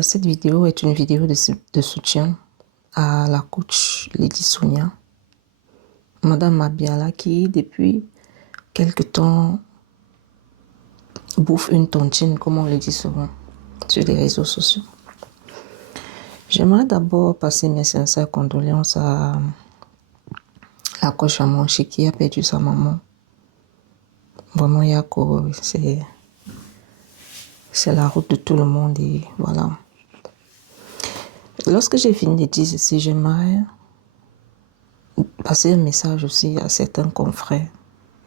Cette vidéo est une vidéo de soutien à la coach Lady Sonia, Madame Mabiala, qui depuis quelque temps bouffe une tontine, comme on le dit souvent, sur les réseaux sociaux. J'aimerais d'abord passer mes sincères condoléances à la coach Amanchi qui a perdu sa maman. Vraiment, Yako, c'est la route de tout le monde et voilà. Lorsque j'ai fini de dire ceci, j'aimerais passer un message aussi à certains confrères,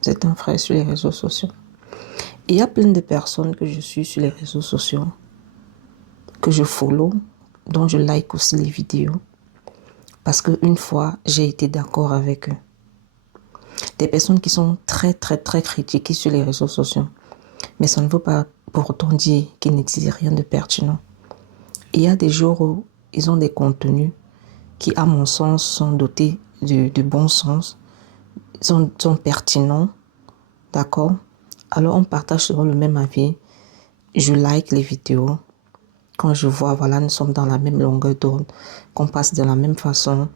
certains frères sur les réseaux sociaux. Il y a plein de personnes que je suis sur les réseaux sociaux, que je follow, dont je like aussi les vidéos, parce qu'une fois, j'ai été d'accord avec eux. Des personnes qui sont très critiquées sur les réseaux sociaux, mais ça ne veut pas pour autant dire qu'ils ne disent rien de pertinent. Il y a des jours où ils ont des contenus qui, à mon sens, sont dotés de bon sens, sont pertinents, d'accord? Alors on partage souvent le même avis, je like les vidéos, quand je vois, voilà, nous sommes dans la même longueur d'onde, qu'on passe de la même façon,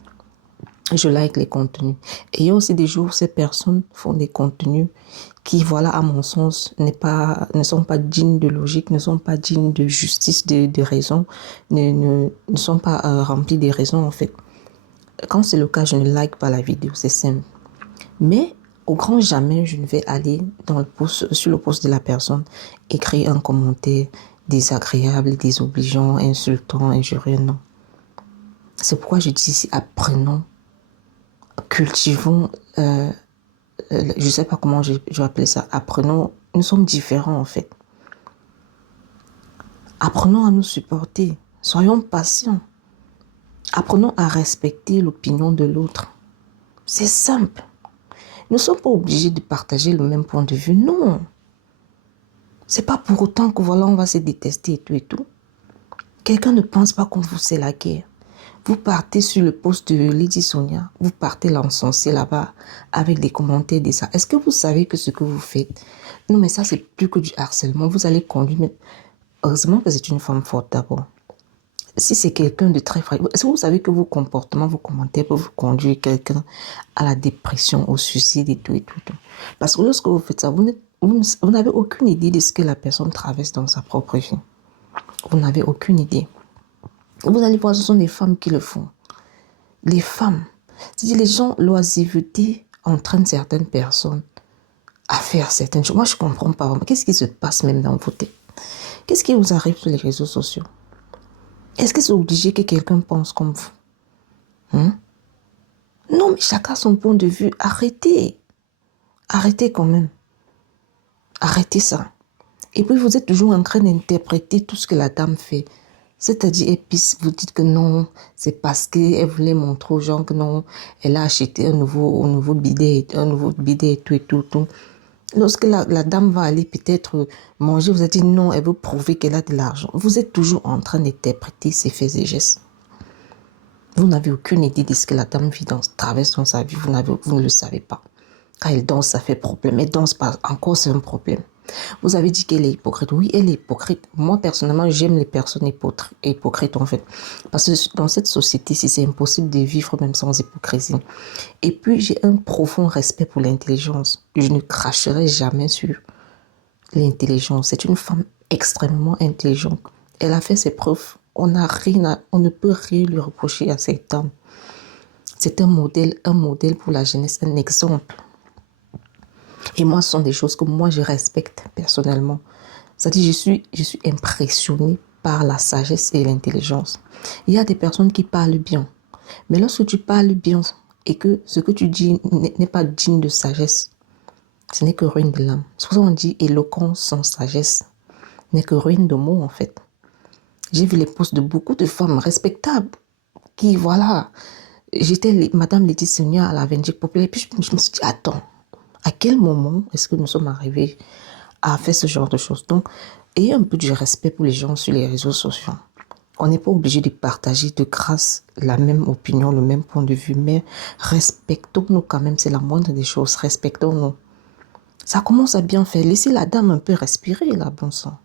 je like les contenus. Et il y a aussi des jours où ces personnes font des contenus qui, voilà, à mon sens, ne sont pas dignes de logique, ne sont pas dignes de justice, de raison, ne sont pas remplis de raisons, en fait. Quand c'est le cas, je ne like pas la vidéo, c'est simple. Mais au grand jamais, je ne vais aller sur le post de la personne, écrire un commentaire désagréable, désobligeant, insultant, injurieux, non. C'est pourquoi je dis ici, apprenons, cultivons, je ne sais pas comment je vais appeler ça, apprenons, nous sommes différents en fait. Apprenons à nous supporter, soyons patients, apprenons à respecter l'opinion de l'autre. C'est simple. Nous ne sommes pas obligés de partager le même point de vue, non. C'est pas pour autant que voilà, on va se détester et tout et tout. Quelqu'un ne pense pas qu'on vous sait la guerre. Vous partez sur le post de Lady Sonia, vous partez l'encenser là-bas avec des commentaires des ça. Est-ce que vous savez que ce que vous faites, non mais ça c'est plus que du harcèlement, vous allez conduire, mais heureusement que c'est une femme forte d'abord. Si c'est quelqu'un de très fragile, est-ce que vous savez que vos comportements, vos commentaires peuvent vous conduire quelqu'un à la dépression, au suicide et tout et tout. Parce que lorsque vous faites ça, vous n'avez aucune idée de ce que la personne traverse dans sa propre vie. Vous n'avez aucune idée. Vous allez voir, ce sont des femmes qui le font. Les femmes. C'est-à-dire les gens, l'oisiveté entraîne certaines personnes à faire certaines choses. Moi, je ne comprends pas vraiment. Qu'est-ce qui se passe même dans vos têtes? Qu'est-ce qui vous arrive sur les réseaux sociaux? Est-ce que c'est obligé que quelqu'un pense comme vous? Non, mais chacun son point de vue. Arrêtez. Arrêtez quand même. Arrêtez ça. Et puis, vous êtes toujours en train d'interpréter tout ce que la dame fait. C'est-à-dire, et puis vous dites que non, c'est parce qu'elle voulait montrer aux gens que non, elle a acheté un nouveau bidet et tout et tout, tout. Lorsque la dame va aller peut-être manger, vous avez dit non, elle veut prouver qu'elle a de l'argent. Vous êtes toujours en train d'interpréter ses faits et gestes. Vous n'avez aucune idée de ce que la dame traverse dans sa vie, vous ne le savez pas. Quand elle danse, ça fait problème. Elle danse pas, encore c'est un problème. Vous avez dit qu'elle est hypocrite. Oui, elle est hypocrite. Moi, personnellement, j'aime les personnes hypocrites, en fait. Parce que dans cette société-ci, c'est impossible de vivre même sans hypocrisie. Et puis, j'ai un profond respect pour l'intelligence. Je ne cracherai jamais sur l'intelligence. C'est une femme extrêmement intelligente. Elle a fait ses preuves. On ne peut rien lui reprocher à cette dame. C'est un modèle pour la jeunesse, un exemple. Et moi, ce sont des choses que moi, je respecte personnellement. C'est-à-dire, je suis impressionnée par la sagesse et l'intelligence. Il y a des personnes qui parlent bien. Mais lorsque tu parles bien et que ce que tu dis n'est pas digne de sagesse, ce n'est que ruine de l'âme. C'est pour ça qu'on dit éloquence sans sagesse n'est que ruine de mots, en fait. J'ai vu les posts de beaucoup de femmes respectables qui, voilà, j'étais Madame Lady Sonia à la Vindicte Populaire. Et puis, je me suis dit, attends. À quel moment est-ce que nous sommes arrivés à faire ce genre de choses? Donc, ayez un peu du respect pour les gens sur les réseaux sociaux. On n'est pas obligé de partager de grâce la même opinion, le même point de vue, mais respectons-nous quand même, c'est la moindre des choses, respectons-nous. Ça commence à bien faire. Laissez la dame un peu respirer, là, bon sang.